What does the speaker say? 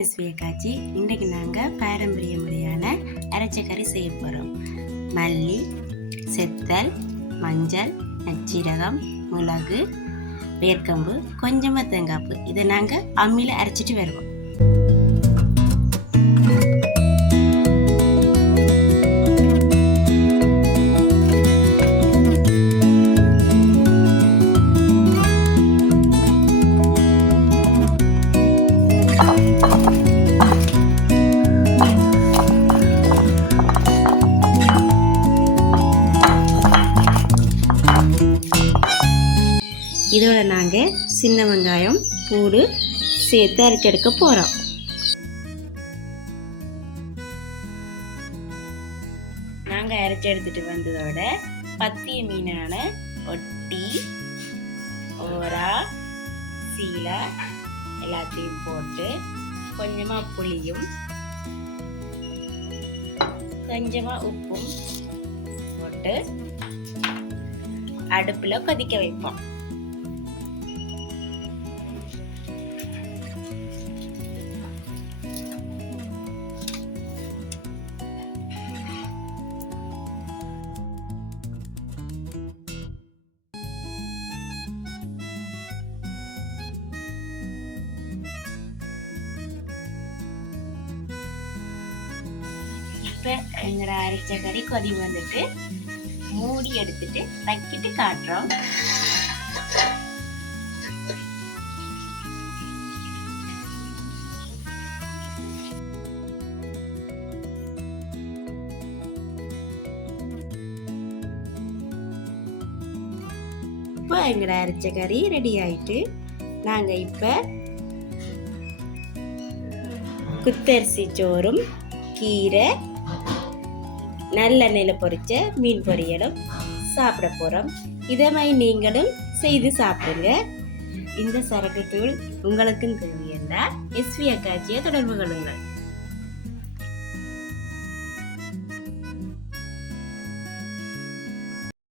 காய்ச்சி இன்றைக்கு நாங்கள் பாரம்பரிய முறையான அரைச்ச கறி செய்ய போகிறோம். மல்லி, செத்தல், மஞ்சள், நச்சீரகம், மிளகு, வேர்க்கம்பு, கொஞ்சமாக தேங்காய்ப்பு இதை நாங்கள் அம்மியில் அரைச்சிட்டு வருவோம். இதோட நாங்கள் சின்ன வெங்காயம் பூடு சேர்த்து அரைச்செடுக்க போகிறோம். நாங்கள் அரைச்சி எடுத்துட்டு வந்ததோட பத்திய மீனான ஒட்டி, ஓரா, சீலா எல்லாத்தையும் போட்டு கொஞ்சமாக புளியும் கொஞ்சமாக உப்பும் போட்டு அடுப்பில் கொதிக்க வைப்போம். இப்போ எங்களோட அரைச்ச கறி கொதி வந்துட்டு மூடி எடுத்துட்டு தக்கிட்டு காட்டுறோம். இப்போ எங்களோட அரைச்ச கறி ரெடி ஆயிட்டு நாங்கள் இப்போ குத்தரிசி சோறும் கீரை நல்லெண்ணெயில் பொரிச்ச மீன் பொரியலும் சாப்பிட போகிறோம். இதே மாதிரி நீங்களும் செய்து சாப்பிடுங்க. இந்த சரக்கு தூள் உங்களுக்கும் தேவையென்றால் எஸ்வி அக்காச்சியை தொடர்பு கொள்ளுங்கள்.